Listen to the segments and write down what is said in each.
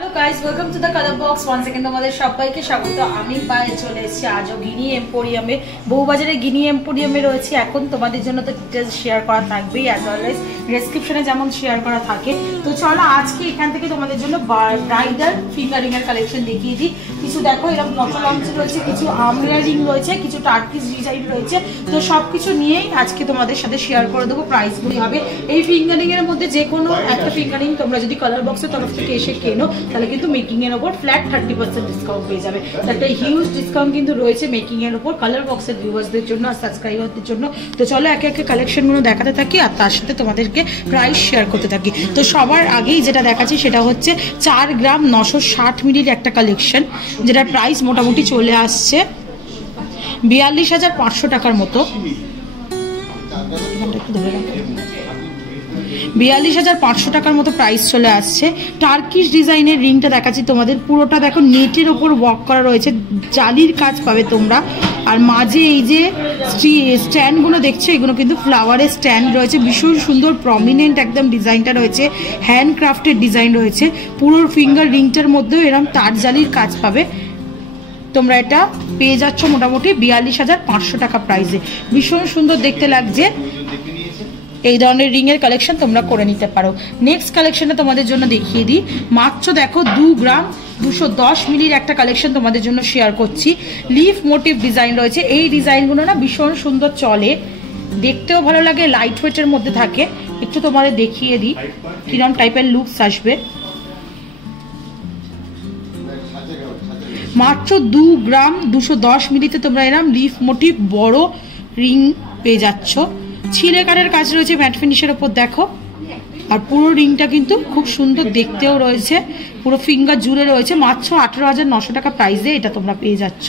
Hello guys, welcome to the colour box. Once second তোমাদের সবাইকে স্বাগত। আমি পায়ে চলে এসেছি আজও গিনি এম্পোরিয়ামে। বউবাজারে গিনি এম্পোরিয়ামে রয়েছে। এখন তোমাদের জন্য তো ডিটেলস শেয়ার করা থাকবেই, অ্যাজ ওয়েল এজ ডেসক্রিপশনে যেমন শেয়ার করা থাকে। তো চলো আজকে এখান থেকে তোমাদের জন্য ব্রাইডাল ফিঙ্গারিং এর কালেকশন দেখিয়ে দিই। কিছু দেখো এরকম নকল লঞ্চ রয়েছে, কিছু আমব্রেলা রিং রয়েছে, কিছু টার্কিশ ডিজাইন রয়েছে। তো সবকিছু নিয়েই আজকে তোমাদের সাথে শেয়ার করে দেবো। প্রাইসগুলি হবে এই ফিঙ্গারিং এর মধ্যে যে কোনো একটা ফিঙ্গারিং তোমরা যদি কালার বক্সের তরফ থেকে এসে কেনো তাহলে কিন্তু মেকিং এর উপর ফ্ল্যাট 30% ডিসকাউন্ট পেয়ে যাবে। একটা হিউজ ডিসকাউন্ট কিন্তু রয়েছে মেকিং এর উপর কালার বক্সের ভিউয়ার্সদের জন্য আর সাবস্ক্রাইবারদের জন্য। তো চলো একে একে কালেকশনগুলো দেখাতে থাকি আর তার সাথে তোমাদেরকে প্রাইস শেয়ার করতে থাকি। তো সবার আগেই যেটা দেখাচ্ছি সেটা হচ্ছে 4 গ্রাম 960 মিলির একটা কালেকশন, যেটার প্রাইস মোটামুটি চলে আসছে 42,500 টাকার মতো। 42,500 টাকার মতো প্রাইস চলে আসছে। টার্কিশ ডিজাইনের রিংটা দেখাচ্ছি তোমাদের, পুরোটা দেখো নেটের ওপর ওয়ার্ক করা রয়েছে, জালির কাজ পাবে তোমরা। আর মাঝে এই যে স্ট্যান্ডগুলো দেখছো এগুলো কিন্তু ফ্লাওয়ারের স্ট্যান্ড রয়েছে, ভীষণ সুন্দর প্রমিনেন্ট একদম ডিজাইনটা রয়েছে, হ্যান্ডক্রাফটের ডিজাইন রয়েছে। পুরো ফিঙ্গার রিংটার মধ্যেও এরকম তার জালির কাজ পাবে। তোমরা এটা পেয়ে যাচ্ছ মোটামুটি 42,500 টাকা প্রাইসে। ভীষণ সুন্দর দেখতে লাগছে। এই ধরনের রিং এর কালেকশন তোমরা করে নিতে পারো। নেক্সট কালেকশনটা তোমাদের জন্য দেখিয়ে দিই। মাত্র দেখো 2 গ্রাম 210 মিলির একটা কালেকশন তোমাদের জন্য শেয়ার করছি। লিফ মোটিভ ডিজাইন রয়েছে। এই ডিজাইনগুলো না ভীষণ সুন্দর চলে, দেখতেও ভালো লাগে, লাইট ওয়েটের মধ্যে থাকে। একটু তোমাদের দেখিয়ে দিই কিরকম টাইপের লুকস আসবে। মাত্র 2 গ্রাম 210 মিলিতে তোমরা এরকম লিফ মোটিভ বড় রিং পেয়ে যাচ্ছ। ছিলে কাঠের কাজ রয়েছে ম্যাট ফিনিশের ওপর দেখো। আর পুরো রিংটা কিন্তু খুব সুন্দর দেখতেও রয়েছে, পুরো ফিঙ্গার জুড়ে রয়েছে। মাত্র 18,900 টাকা প্রাইসে এটা তোমরা পেয়ে যাচ্ছ।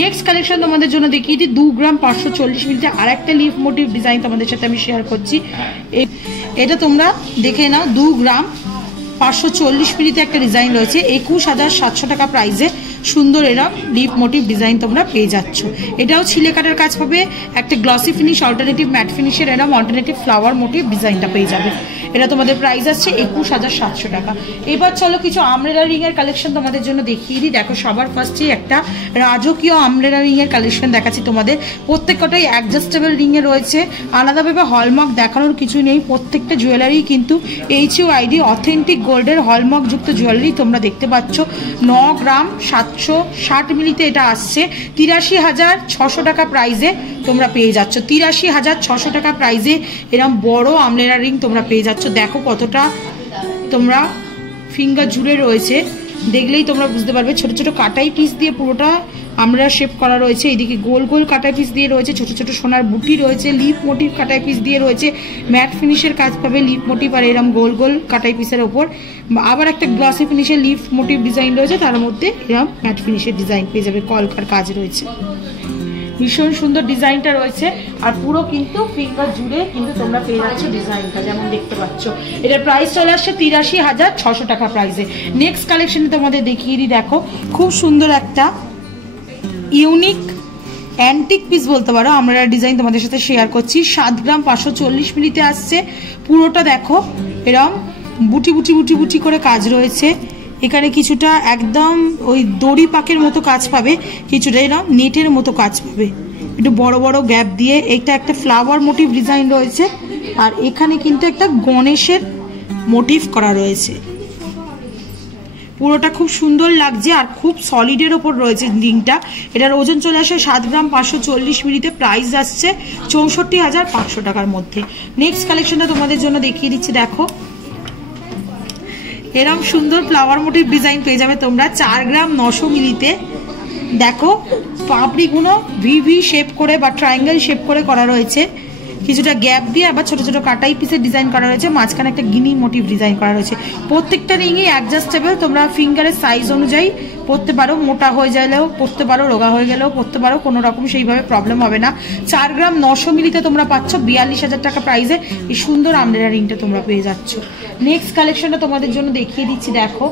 নেক্সট কালেকশন তোমাদের জন্য দেখিয়ে দিই। 2 গ্রাম 540 মিলিতে আর একটা লিফ মোটিভ ডিজাইন তোমাদের সাথে আমি শেয়ার করছি। এটা তোমরা দেখে নাও। 2 গ্রাম 540 মিলিতে একটা ডিজাইন রয়েছে, 21,700 টাকা প্রাইসে সুন্দর এরা লিফ মোটিভ ডিজাইন তোমরা পেয়ে যাচ্ছ। এটাও ছিলে কাটার কাজ পাবে, একটা গ্লসি ফিনিশ অল্টারনেটিভ ম্যাট ফিনিশের এরম অল্টারনেটিভ ফ্লাওয়ার মোটিভ ডিজাইনটা পেয়ে যাবে। এটা তোমাদের প্রাইস আসছে 21,700 টাকা। এবার চলো কিছু আমব্রেলা রিং এর কালেকশন তোমাদের জন্য দেখিয়ে দিই। দেখো সবার ফার্স্টে একটা রাজকীয় আমব্রেলা রিং এর কালেকশন দেখাচ্ছি তোমাদের। প্রত্যেকটাই অ্যাডজাস্টেবল রিং এ রয়েছে, আলাদাভাবে হলমার্ক দেখানোর কিছু নেই। প্রত্যেকটা জুয়েলারি কিন্তু HUID অথেন্টিক গোল্ডের হলমার্ক যুক্ত জুয়েলারি তোমরা দেখতে পাচ্ছ। 9 গ্রাম 760 মিলিতে এটা আসছে 83,600 টাকা প্রাইসে তোমরা পেয়ে যাচ্ছ। 83,600 টাকা প্রাইসে এরকম বড় আমব্রেলা রিং তোমরা পেয়ে যাচ্ছ। দেখো কতটা তোমরা ফিঙ্গার জুড়ে রয়েছে, দেখলেই তোমরা বুঝতে পারবে। ছোট ছোট কাটাই পিস দিয়ে পুরোটা আমরা শেপ করা রয়েছে। এদিকে গোল গোল কাটাই পিস দিয়ে রয়েছে, ছোট ছোট সোনার বুটি রয়েছে, লিফ মোটিভ কাটাই পিস দিয়ে রয়েছে, ম্যাট ফিনিশের কাজ পাবে লিফ মোটিভ আর এরম গোল গোল কাটাই পিসের ওপর। আবার একটা গ্লসি ফিনিশের লিফ মোটিভ ডিজাইন রয়েছে, তার মধ্যে এরম ম্যাট ফিনিশের ডিজাইন পেয়ে যাবে, কলকার কাজ রয়েছে। ভীষণ সুন্দর ডিজাইনটা রয়েছে আর পুরো কিন্তু ফিঙ্গার জুড়ে কিন্তু তোমরা পেয়ে যাচ্ছ ডিজাইনটা যেমন দেখতে পাচ্ছ। এটার প্রাইস চলে আসছে 83,600 টাকা প্রাইসে। নেক্সট কালেকশনে তোমাদের দেখিয়ে দিই। দেখো খুব সুন্দর একটা ইউনিক অ্যান্টিক পিস বলতে পারো আমরা ডিজাইন তোমাদের সাথে শেয়ার করছি। 7 গ্রাম 540 মিলিতে আসছে। পুরোটা দেখো এরকম বুটি বুটি বুটি বুটি করে কাজ রয়েছে। এখানে কিছুটা একদম ওই দড়ি পাকের মতো কাজ পাবে, কিছুটা এরকম নেটের মতো কাজ পাবে, একটু বড় বড় গ্যাপ দিয়ে। এটা একটা ফ্লাওয়ার মোটিভ ডিজাইন রয়েছে আর এখানে কিন্তু একটা গণেশের মোটিভ করা রয়েছে। পুরোটা খুব সুন্দর লাগছে আর খুব সলিডের ওপর রয়েছে রিংটা। এটার ওজন চলে আসে 7 গ্রাম 540 মিলিতে, প্রাইস আসছে 64,500 টাকার মধ্যে। নেক্সট কালেকশনটা তোমাদের জন্য দেখিয়ে দিচ্ছি। দেখো এরকম সুন্দর ফ্লাওয়ার মোটিভ ডিজাইন পেয়ে যাবে তোমরা 4 গ্রাম 900 মিলিতে। দেখো পাপড়িগুলো ভি শেপ করে বা ট্রায়াঙ্গেল শেপ করে করা রয়েছে, কিছুটা গ্যাপ দিয়ে আবার ছোট ছোট কাটাই পিসের ডিজাইন করা রয়েছে, মাঝখানে একটা গিনি মোটিভ ডিজাইন করা রয়েছে। প্রত্যেকটা রিংই অ্যাডজাস্টেবল, তোমরা ফিঙ্গারের সাইজ অনুযায়ী পরতে পারো, মোটা হয়ে গেলেও পরতে পারো, রোগা হয়ে গেলেও পরতে পারো, কোনো রকম সেইভাবে প্রবলেম হবে না। 4 গ্রাম 900 মিলিতে তোমরা পাচ্ছ 42,000 টাকা প্রাইসে এই সুন্দর আমব্রেলা রিংটা তোমরা পেয়ে যাচ্ছ। নেক্সট কালেকশনটা তোমাদের জন্য দেখিয়ে দিচ্ছি। দেখো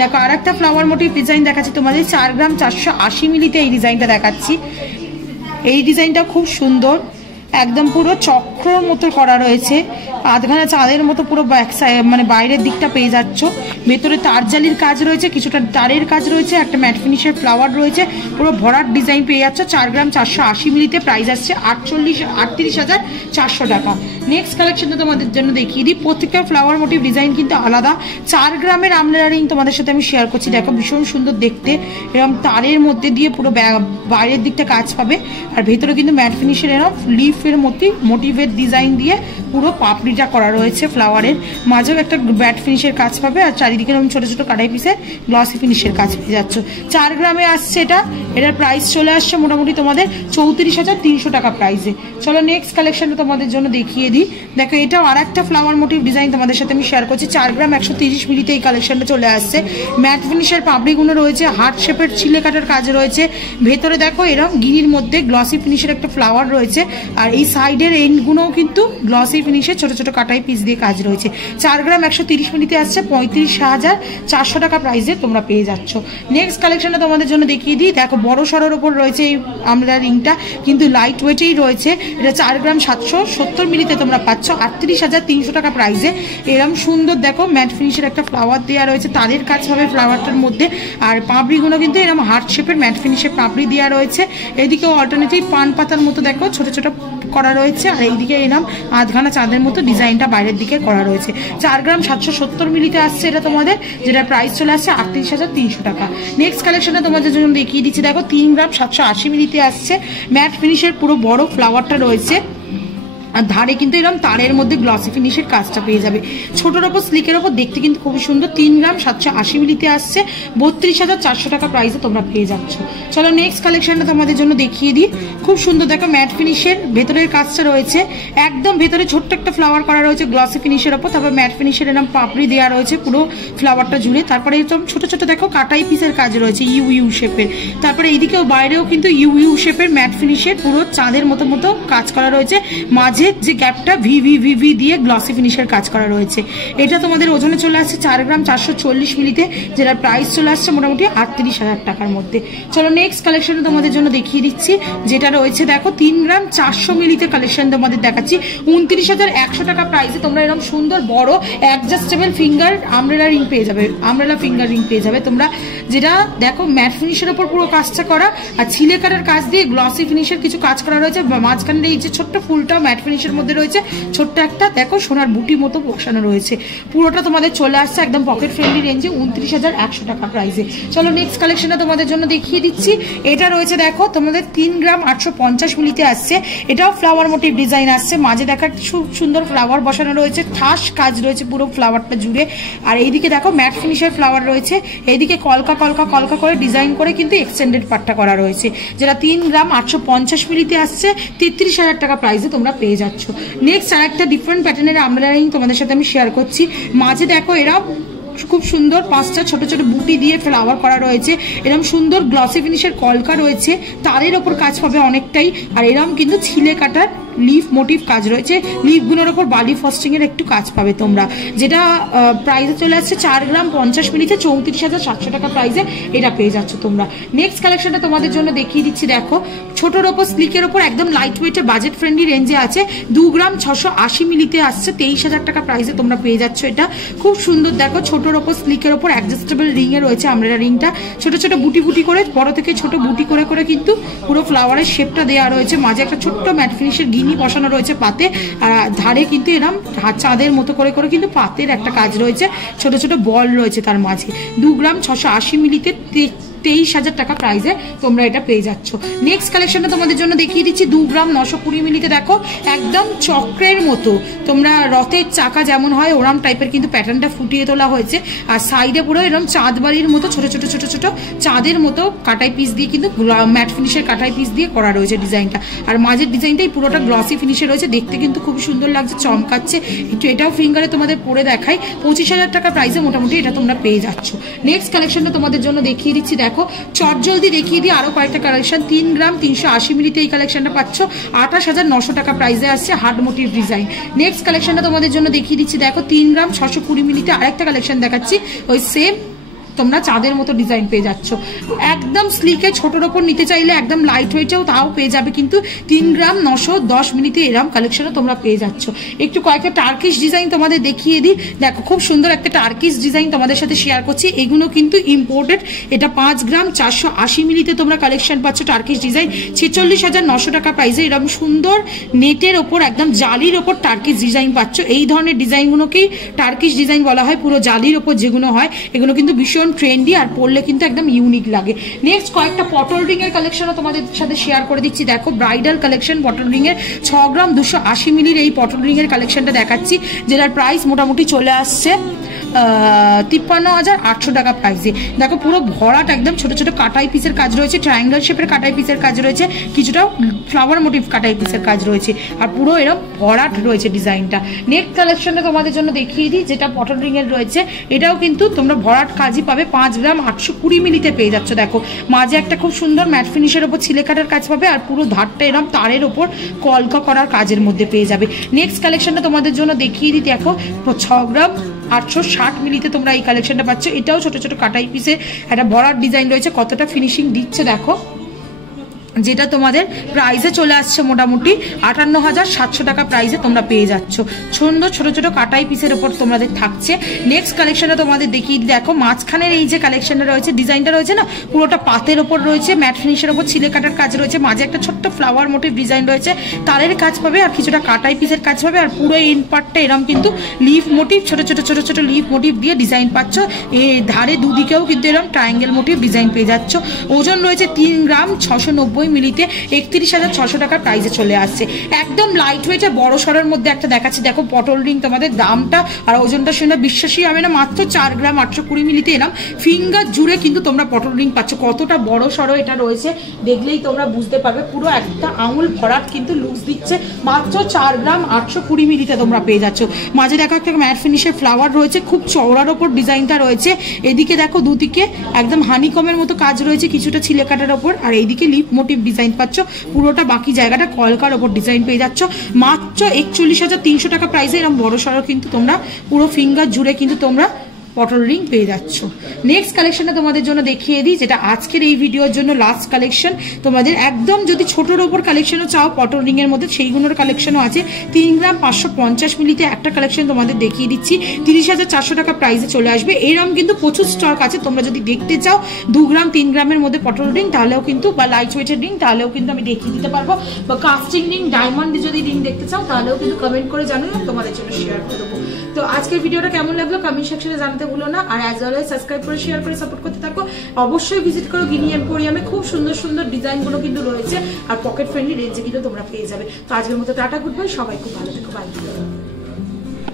দেখো আর একটা ফ্লাওয়ার মোটিভ ডিজাইন দেখাচ্ছি তোমাদের। 4 গ্রাম 480 মিলিতে এই ডিজাইনটা দেখাচ্ছি। এই ডিজাইনটা খুব সুন্দর, একদম পুরো চক্রর মতো করা রয়েছে, আধখানা চাঁদের মতো পুরো ব্যাক সাইড মানে বাইরের দিকটা পেয়ে যাচ্ছ। ভেতরে তার জালির কাজ রয়েছে, কিছুটা তারের কাজ রয়েছে, একটা ম্যাট ফিনিশের ফ্লাওয়ার রয়েছে, পুরো ভরাট ডিজাইন পেয়ে যাচ্ছ। 4 গ্রাম 480 মিলিতে প্রাইস আসছে 38,400 টাকা। নেক্সট কালেকশনটা তোমাদের জন্য দেখিয়ে দিই। প্রত্যেকটা ফ্লাওয়ার মোটিভ ডিজাইন কিন্তু আলাদা। 4 গ্রামের আমলা রিং তোমাদের সাথে আমি শেয়ার করছি, দেখো ভীষণ সুন্দর দেখতে, এরকম তারের মধ্যে দিয়ে পুরো বাইরের দিকটা কাজ পাবে, আর ভেতরে কিন্তু ম্যাট ফিনিশের এরকম লিফের মধ্যে মোটিভের ডিজাইন দিয়ে পুরো পাপড়িটা করা রয়েছে। ফ্লাওয়ারের মাঝেও একটা ম্যাট ফিনিশের কাজ পাবে, আর চারিদিকে এরকম ছোট ছোট কাটাই পিসে গ্লসি ফিনিশের কাজ পেয়ে যাচ্ছ। 4 গ্রামে আসছে এটা, এটার প্রাইস চলে আসছে মোটামুটি তোমাদের 34,300 টাকা প্রাইসে। চলো নেক্সট কালেকশনটা তোমাদের জন্য দেখিয়ে দিই। দেখো এটাও আর একটা ফ্লাওয়ার মোটিভ ডিজাইন তোমাদের সাথে আমি শেয়ার করছি। 4 গ্রাম 130 মিলিতে এই কালেকশনটা চলে আসছে। ম্যাট ফিনিশের পাপড়িগুলো রয়েছে, হার্ট শেপের ছিলে কাটার কাজ রয়েছে। ভেতরে দেখো এরকম গিনির মধ্যে গ্লসি ফিনিশের একটা ফ্লাওয়ার রয়েছে, আর এই সাইডের এন্ডগুলোও কিন্তু গ্লসি ফিনিশের ছোট ছোট কাটাই পিস দিয়ে কাজ রয়েছে। 4 গ্রাম 130 মিলিতে আসছে 35,400 টাকা প্রাইসে তোমরা পেয়ে যাচ্ছ। নেক্সট কালেকশনটা তোমাদের জন্য দেখিয়ে দিই। দেখো বড় সড়োর ওপর রয়েছে এই আমলা রিংটা, কিন্তু লাইট ওয়েটেই রয়েছে। এটা 4 গ্রাম 770 মিলিতে তোমরা পাচ্ছ 38,300 টাকা প্রাইসে। এরকম সুন্দর দেখো ম্যাট ফিনিশের একটা ফ্লাওয়ার দেওয়া রয়েছে, তাদের কাজ হবে ফ্লাওয়ারটার মধ্যে, আর পাপড়িগুলো কিন্তু এরকম হার্ট শেপের ম্যাট ফিনিশের পাপড়ি দেওয়া রয়েছে। এদিকে অল্টারনেটিভ পান পাতার মতো দেখো ছোট ছোট করা রয়েছে, আর এইদিকে এরকম আধখানা চাঁদের মতো ডিজাইনটা বাইরের দিকে করা রয়েছে। 4 গ্রাম 770 মিলিতে আসছে এটা তোমাদের, যেটা প্রাইস চলে আসছে 38,300 টাকা। নেক্সট কালেকশনটা তোমাদের জন্য দেখিয়ে দিচ্ছি। দেখো 3 গ্রাম 780 মিলিতে আসছে, ম্যাট ফিনিশের পুরো বড় ফ্লাওয়ারটা রয়েছে, আর ধারে কিন্তু এরকম তারের মধ্যে গ্লসি ফিনিশের কাজটা পেয়ে যাবে। ছোটোর ওপর স্লিকের ওপর দেখতে কিন্তু খুবই সুন্দর। 3 গ্রাম 780 মিলিতে আসছে 32,400 টাকা প্রাইসে তোমরা পেয়ে যাচ্ছ। চলো নেক্সট কালেকশনটা তোমাদের জন্য দেখিয়ে দিই। খুব সুন্দর দেখো ম্যাট ফিনিশের ভেতরের কাজটা রয়েছে, একদম ভেতরে ছোট্ট একটা ফ্লাওয়ার করা রয়েছে গ্লসি ফিনিশের ওপর, তারপর ম্যাট ফিনিশের এরকম পাপড়ি দেওয়া রয়েছে পুরো ফ্লাওয়ারটা জুড়ে, তারপরে এরকম ছোট ছোট দেখো কাটাই পিসের কাজ রয়েছে ইউ শেপের, তারপরে এইদিকেও বাইরেও কিন্তু ইউ শেপের ম্যাট ফিনিশের পুরো চাঁদের মতো মতো কাজ করা রয়েছে, মাঝে যে গ্যাপটা ভি দিয়ে গ্লসি ফিনিশের কাজ করা রয়েছে। এটা তোমাদের ওজনে চলে আসছে 4 গ্রাম 440 মিলিতে, যেটার প্রাইস চলে আসছে মোটামুটি 38,000 টাকার মধ্যে। চলো নেক্সট কালেকশনটা তোমাদের জন্য দেখিয়ে দিচ্ছি, যেটা রয়েছে দেখো 3 গ্রাম 400 মিলিতে কালেকশন তোমাদের দেখাচ্ছি 29,100 টাকা প্রাইসে। তোমরা এরকম সুন্দর বড় অ্যাডজাস্টেবল ফিঙ্গার আমব্রেলা রিং পেয়ে যাবে, আমব্রেলা ফিঙ্গার রিং পেয়ে যাবে তোমরা, যেটা দেখো ম্যাট ফিনিশের ওপর পুরো কাজটা করা, আর ছিলে কাটার কাজ দিয়ে গ্লসি ফিনিশের কিছু কাজ করা রয়েছে। মাঝখানের এই যে ছোট্ট ফুলটা ম্যাট ফিনিশের মধ্যে রয়েছে, ছোট্ট একটা দেখো সোনার বুটি মতো বসানো রয়েছে। পুরোটা তোমাদের চলে আসছে একদম পকেট ফ্রেন্ডলি রেঞ্জে 29,100 টাকা প্রাইসে। চলো নেক্সট কালেকশনটা তোমাদের জন্য দেখিয়ে দিচ্ছি। এটা রয়েছে দেখো তোমাদের 3 গ্রাম 850 মিলিতে আসছে, এটাও ফ্লাওয়ার মোটিভ ডিজাইন আসছে, মাঝে দেখা খুব সুন্দর ফ্লাওয়ার বসানো রয়েছে, ঠাস কাজ রয়েছে পুরো ফ্লাওয়ারটা জুড়ে, আর এইদিকে দেখো ম্যাট ফিনিশের ফ্লাওয়ার রয়েছে, এইদিকে কলকা কলকা কলকা করে ডিজাইন করে কিন্তু এক্সটেন্ডেড পার্টটা করা রয়েছে, যেটা 3 গ্রাম 850 মিলিতে আসছে 33,000 টাকা প্রাইসে তোমরা পেয়ে যাচ্ছ। নেক্সট আরেকটা ডিফারেন্ট প্যাটার্নের আমব্রেলা রিং তোমাদের সাথে আমি শেয়ার করছি। মাঝে দেখো এরা খুব সুন্দর 5টা ছোট ছোট বুটি দিয়ে ফ্লাওয়ার করা রয়েছে, এরকম সুন্দর গ্লসি ফিনিশের কলকা রয়েছে, তারের ওপর কাজ পাবে অনেকটাই, আর এরকম কিন্তু ছিলে কাটার লিফ মোটিভ কাজ রয়েছে, লিফগুলোর ওপর বালি ফস্টিং এর একটু কাজ পাবে তোমরা, যেটা প্রাইসে চলে আসছে 4 গ্রাম 50 মিলিতে 34,700 টাকা প্রাইসে এটা পেয়ে যাচ্ছ তোমরা। নেক্সট কালেকশনটা তোমাদের জন্য দেখিয়ে দিচ্ছি। দেখো ছোটোর ওপর স্লিকের ওপর একদম লাইট ওয়েটে বাজেট ফ্রেন্ডলি রেঞ্জে আছে, 2 গ্রাম 680 মিলিতে আসছে 23,000 টাকা প্রাইসে তোমরা পেয়ে যাচ্ছ। এটা খুব সুন্দর দেখো ছোটোর ওপর স্লিকের ওপর অ্যাডজাস্টেবল রিংয়ে রয়েছে আমব্রেলা রিংটা, ছোট ছোট বুটি বুটি করে বড় থেকে ছোট বুটি করে করে কিন্তু পুরো ফ্লাওয়ারের শেপটা দেওয়া রয়েছে, মাঝে একটা ছোট্ট ম্যাট ফিনিশের গিনি বসানো রয়েছে পাতে, আর ধারে কিন্তু এরকম চাঁদের মতো করে করে কিন্তু পাতের একটা কাজ রয়েছে, ছোট ছোট বল রয়েছে তার মাঝে। 2 গ্রাম 680 মিলিতে 23,000 টাকা প্রাইসে তোমরা এটা পেয়ে যাচ্ছ। নেক্সট কালেকশনটা তোমাদের জন্য দেখিয়ে দিচ্ছি। 2 গ্রাম 920 মিলিতে দেখো একদম চক্রের মতো, তোমরা রথের চাকা যেমন হয় ওরম টাইপের কিন্তু প্যাটার্নটা ফুটিয়ে তোলা হয়েছে, আর সাইডে পুরো এরকম চাঁদ বাড়ির মতো ছোট ছোট ছোট ছোট চাঁদের মতো কাটাই পিস দিয়ে কিন্তু ম্যাট ফিনিশের কাটাই পিস দিয়ে করা রয়েছে ডিজাইনটা, আর মাঝের ডিজাইনটাই পুরোটা গ্লসি ফিনিশে রয়েছে, দেখতে কিন্তু খুব সুন্দর লাগছে, চমকাচ্ছে একটু। এটাও ফিঙ্গারে তোমাদের পরে দেখাই, 25,000 টাকা প্রাইসে মোটামুটি এটা তোমরা পেয়ে যাচ্ছ। নেক্সট কালেকশনটা তোমাদের জন্য দেখিয়ে দিচ্ছি। দেখো চটজলদি দেখিয়ে দিই আরো কয়েকটা কালেকশন। 3 গ্রাম 380 মিলিতে এই কালেকশনটা পাচ্ছ 28,900 টাকা প্রাইসে আসছে, হার্ড মোটিভ ডিজাইন। নেক্সট কালেকশনটা তোমাদের জন্য দেখিয়ে দিচ্ছি। দেখো 3 গ্রাম 620 মিলিতে আরেকটা কালেকশন দেখাচ্ছি, ওই সেম তোমরা চাঁদের মতো ডিজাইন পেয়ে যাচ্ছ। একদম স্লিকে ছোটোর ওপর নিতে চাইলে একদম লাইট ওয়েটেও তাও পেয়ে যাবে, কিন্তু 3 গ্রাম 910 মিলিতে এরম কালেকশনও তোমরা পেয়ে যাচ্ছ। একটু কয়েকটা টার্কিশ ডিজাইন তোমাদের দেখিয়ে দিই। দেখো খুব সুন্দর একটা টার্কিশ ডিজাইন তোমাদের সাথে শেয়ার করছি, এগুলো কিন্তু ইম্পোর্টেড। এটা 5 গ্রাম 480 মিলিতে তোমরা কালেকশন পাচ্ছ টার্কিশ ডিজাইন, 46,900 টাকা প্রাইসে এরকম সুন্দর নেটের ওপর একদম জালির ওপর টার্কিশ ডিজাইন পাচ্ছ। এই ধরনের ডিজাইনগুলোকেই টার্কিশ ডিজাইন বলা হয়, পুরো জালির ওপর যেগুলো হয় এগুলো কিন্তু ভীষণ ট্রেন্ডি আর পরলে কিন্তু একদম ইউনিক লাগে। নেক্সট কয়েকটা পটল রিং এর কালেকশনও তোমাদের সাথে শেয়ার করে দিচ্ছি। দেখো ব্রাইডাল কালেকশন পটল রিং এর 6 গ্রাম 280 মিলির এই পটল রিং এর কালেকশনটা দেখাচ্ছি, যেটার প্রাইস মোটামুটি চলে আসছে 53,800 টাকা প্রাইসে। দেখো পুরো ভরাট একদম ছোট ছোট কাটাই পিসের কাজ রয়েছে, ট্রায়াঙ্গেল শেপের কাটাই পিসের কাজ রয়েছে, কিছুটা ফ্লাওয়ার মোটিভ কাটাই পিসের কাজ রয়েছে, আর পুরো এরকম ভরাট রয়েছে ডিজাইনটা। নেক্সট কালেকশনটা তোমাদের জন্য দেখিয়ে দিই, যেটা পটল রিং এর রয়েছে, এটাও কিন্তু তোমরা ভরাট কাজই পাবে, 5 গ্রাম 820 মিলিতে পেয়ে যাচ্ছ। দেখো মাঝে একটা খুব সুন্দর ম্যাট ফিনিশের ওপর ছিলে কাটার কাজ পাবে, আর পুরো ধারটা এরকম তারের ওপর কলকা করার কাজের মধ্যে পেয়ে যাবে। নেক্সট কালেকশনটা তোমাদের জন্য দেখিয়ে দিই। দেখো 6 গ্রাম 860 মিলিতে তোমরা এই কালেকশনটা পাচ্ছ, এটাও ছোট ছোট কাটাই পিসে একটা ভরাট ডিজাইন রয়েছে, কতটা ফিনিশিং দিচ্ছে দেখো, যেটা তোমাদের প্রাইসে চলে আসছে মোটামুটি 58,700 টাকা প্রাইসে তোমরা পেয়ে যাচ্ছ। সুন্দর ছোট ছোট কাটাই পিসের ওপর তোমাদের থাকছে। নেক্সট কালেকশনটা তোমাদের দেখিয়ে দেখো, মাঝখানের এই যে কালেকশনটা রয়েছে, ডিজাইনটা রয়েছে না, পুরোটা পাতের ওপর রয়েছে, ম্যাট ফিনিশের ওপর ছিলে কাটার কাজ রয়েছে, মাঝে একটা ছোট্ট ফ্লাওয়ার মোটিভ ডিজাইন রয়েছে, তারের কাজ পাবে, আর কিছুটা কাটাই পিসের কাজ পাবে, আর পুরো ইন পার্টটা এরকম কিন্তু লিফ মোটিভ ছোট ছোট ছোট ছোট লিফ মোটিভ দিয়ে ডিজাইন পাচ্ছ। এই ধারে দুদিকেও কিন্তু এরকম ট্রায়াঙ্গেল মোটিভ ডিজাইন পেয়ে যাচ্ছ। ওজন রয়েছে 3 গ্রাম 690 মিলিতে, 31,600 টাকার প্রাইসে চলে আসছে। একদম লাইট ওয়েট বড় সরের মধ্যে একটা দেখাচ্ছি। দেখো পটল রিং, তোমাদের দামটা আর ওজনটা শুনে বিশ্বাসই হবে না, মাত্র 4 গ্রাম 820 মিলিতে এলাম ফিঙ্গার জুড়ে কিন্তু তোমরা পটল রিং পাচ্ছ। কতটা বড় সড়ো এটা রয়েছে দেখলেই তোমরা বুঝতে পারবে, পুরো একটা আঙুল ভরাট কিন্তু লুজ দিচ্ছে, মাত্র 4 গ্রাম 820 মিলিতে তোমরা পেয়ে যাচ্ছ। মাঝে দেখো একটা ম্যাট ফিনিশের ফ্লাওয়ার রয়েছে, খুব চওড়ার ওপর ডিজাইনটা রয়েছে, এদিকে দেখো দুদিকে একদম হানিকমের মতো কাজ রয়েছে কিছুটা ছিলে কাটার ওপর, আর এইদিকে লিপ মোটিভ ডিজাইন পাচ্ছ, পুরোটা বাকি জায়গাটা কলকার ওপর ডিজাইন পেয়ে যাচ্ছ। মাত্র 41,300 টাকা প্রাইসে এরকম বড় সড়ো কিন্তু তোমরা পুরো ফিঙ্গার জুড়ে কিন্তু তোমরা পটল রিং পেয়ে যাচ্ছ। নেক্সট কালেকশনটা তোমাদের জন্য দেখিয়ে দিই, যেটা আজকের এই ভিডিওর জন্য লাস্ট কালেকশন। তোমাদের একদম যদি ছোটোর ওপর কালেকশনও চাও পটল রিং এর মধ্যে, সেইগুলোর কালেকশনও আছে। 3 গ্রাম 550 মিলিতে একটা কালেকশন তোমাদের দেখিয়ে দিচ্ছি, 30,400 টাকা প্রাইসে চলে আসবে। এরকম কিন্তু প্রচুর স্টক আছে, তোমরা যদি দেখতে চাও 2 গ্রাম 3 গ্রামের মধ্যে পটল রিং, তাহলেও কিন্তু, বা লাইট ওয়েটের রিং, তাহলেও কিন্তু আমি দেখিয়ে দিতে পারবো, বা কাস্টিং রিং ডায়মন্ড যদি রিং দেখতে চাও তাহলেও কিন্তু কমেন্ট করে জানো, তোমাদের জন্য শেয়ার করে দেবো। তো আজকের ভিডিওটা কেমন লাগলো কমেন্ট সেকশনে জানাতে ভুলো না, আর অ্যাজ অলওয়েজ সাবস্ক্রাইব করে শেয়ার করে সাপোর্ট করতে থাকো। অবশ্যই ভিজিট করো গিনি এম্পোরিয়ামে, খুব সুন্দর সুন্দর ডিজাইনগুলো কিন্তু রয়েছে, আর পকেট ফ্রেন্ডলি রেঞ্জে কিন্তু তোমরা পেয়ে যাবে। তো আজকের মতো টাটা, গুড বাই, সবাই খুব ভালো থেকো, বাই।